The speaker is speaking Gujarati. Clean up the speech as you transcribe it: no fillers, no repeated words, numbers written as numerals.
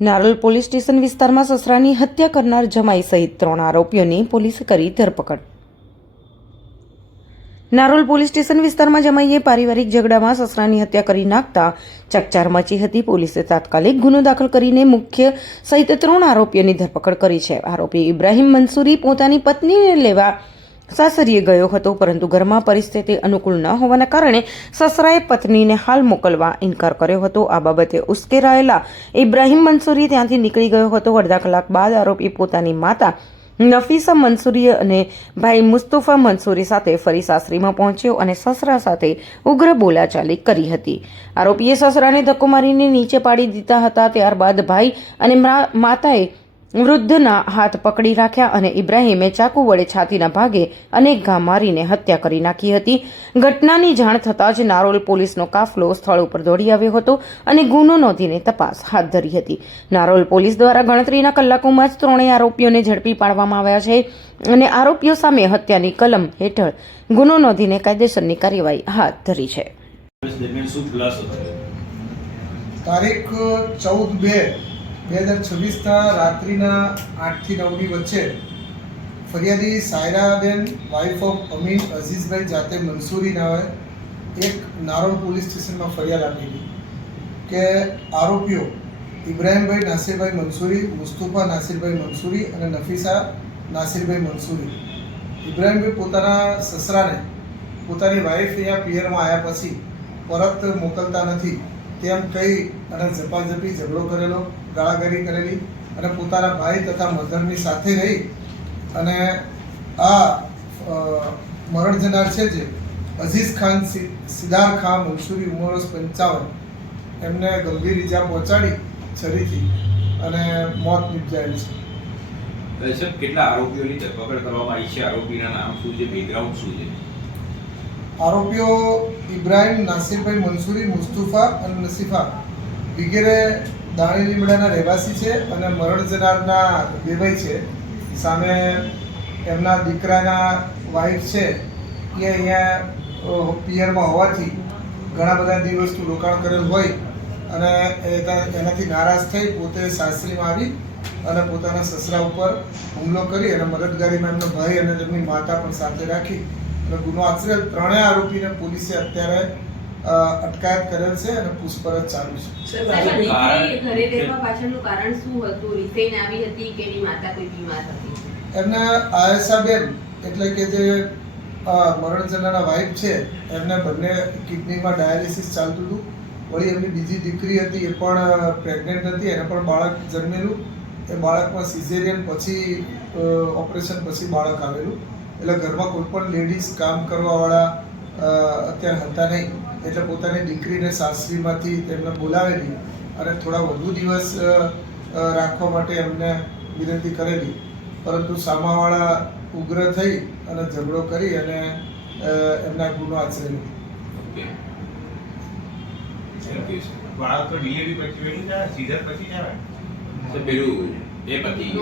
નારોલ પોલીસ સ્ટેશન વિસ્તારમાં સસરાની હત્યા કરનાર જમાઈ સહિત 3 આરોપીઓની પોલીસે કરી ધરપકડ. નારોલ પોલીસ સ્ટેશન વિસ્તારમાં જમાઈએ પારિવારિક ઝઘડામાં સસરાની હત્યા કરી નાખતા ચકચાર મચી હતી. પોલીસે તાત્કાલિક ગુનો દાખલ કરીને મુખ્ય સહિત 3 આરોપીઓની ધરપકડ કરી છે. આરોપી ઇબ્રાહીમ મંસૂરી પોતાની પત્નીને લેવા સાસરીએ ગયો હતો, પરંતુ ઘરમાં પરિસ્થિતિ અનુકૂળ ન હોવાના કારણે સસરાએ પત્નીને હાલ મોકલવા ઇનકાર કર્યો હતો. આ બાબતે ઉશ્કેરાયેલા ઇબ્રાહીમ મંસૂરી ત્યાંથી નીકળી ગયો હતો. અડધા કલાક બાદ આરોપી પોતાની માતા નફીસા મંસૂરી અને ભાઈ મુસ્તફા મંસૂરી સાથે ફરી સાસરીમાં પહોંચ્યો અને સસરા સાથે ઉગ્ર બોલાચાલી કરી હતી. આરોપીએ સસરાને ધક્કો મારીને નીચે પાડી દીધા હતા. ત્યારબાદ ભાઈ અને માતાએ વૃદ્ધના હાથ પકડી રાખ્યા અને ઇબ્રાહીમે ચાકુ વડે છાતીના ભાગે અનેક ઘા મારીને હત્યા કરી નાખી હતી. ઘટનાની જાણ થતાં જ નારોલ પોલીસનો કાફલો સ્થળ ઉપર દોડી આવ્યો હતો અને ગુનો નોંધીને તપાસ હાથ ધરી હતી. નારોલ પોલીસ દ્વારા ગણતરીના કલાકોમાં જ 3 આરોપીઓને ઝડપી પાડવામાં આવ્યા છે અને આરોપીઓ સામે હત્યાની કલમ હેઠળ ગુનો નોંધીને કાયદેસરની કાર્યવાહી હાથ ધરી છે. તારીખ 14/2/2026 રાત્રિના 8 થી 9ની વચ્ચે ફરિયાદી સાયરાબેન વાઇફ ઓફ અમીન અઝીઝભાઈ જાતે મંસૂરી નાવે એક નારોલ પોલીસ સ્ટેશનમાં ફરિયાદ આપી કે આરોપીઓ ઇબ્રાહીમભાઈ નાસિરભાઈ મંસૂરી, મુસ્તફા નાસિરભાઈ મંસૂરી અને નફીસા નાસિરભાઈ મંસૂરી. ઇબ્રાહીમભાઈ પોતાના સસરાને પોતાની વાઇફ અહીંયા પિયરમાં આવ્યા પછી પરત મોકલતા નથી તેમ કહી અને ઝપાઝપી ઝઘડો કરેલો, ગાળાગાળી કરેલી અને પોતાના ભાઈ તથા મધરની સાથે રહી અને આ મરણ જનાર છે જે અઝીઝ ખાન સિદાર ખાન મંસૂરી ઉંમર 55 એમને ગંભીર ઈજા પહોંચાડી છરીથી અને મોત નિપજાયેલ છે. સાહેબ, કેટલા આરોપીઓની ધરપકડ કરવામાં આવી છે? આરોપીના નામ શું છે, બેકગ્રાઉન્ડ શું છે? આરોપીઓ ઇબ્રાહીમ નાસિરભાઈ મંસૂરી, મુસ્તફા અને નસીફા વગેરે દાણી લીમડાના રહેવાસી છે અને મરણ જનારના બેભાઈ છે. સામે એમના દીકરાના વાઇફ છે એ અહીંયા પિયરમાં હોવાથી ઘણા બધા દિવસનું રોકાણ કરેલ હોય અને એનાથી નારાજ થઈ પોતે સાસરીમાં આવી અને પોતાના સસરા ઉપર હુમલો કરી અને મદદગારીમાં એમનો ભાઈ અને તેમની માતા પણ સાથે રાખી ગુનો આચરેલ 3 આરોપીને પોલીસે અત્યારે અટકાયત કરેલ છે અને પૂછપરછ ચાલુ છે. એમને આયસાબેન એટલે કે જે મરણ જનારના વાઇફ છે એમને બંને કિડનીમાં ડાયાલિસિસ ચાલતું હતું. વળી એમની બીજી દીકરી હતી એ પણ પ્રેગ્નન્ટ હતી, એને પણ બાળક જન્મેલું. એ બાળકમાં સિઝેરિયન પછી ઓપરેશન પછી બાળક આવેલું. એટલે ઘરમાં કોઈ પણ લેડીઝ કામ કરવાવાળા અત્યારે હતા નહીં, એટલે પોતાની દીકરીને સાસરીમાંથી તેમને બોલાવેલી અને થોડા વધુ દિવસ રાખવા માટે એમને વિનંતી કરેલી, પરંતુ સામાવાળા ઉગ્ર થઈ અને ઝઘડો કરી અને એમના ગુનો આચરેલો. બાળક તો ડિલિવરી પછી સીધા પછી જ આવે પેલું એ પછી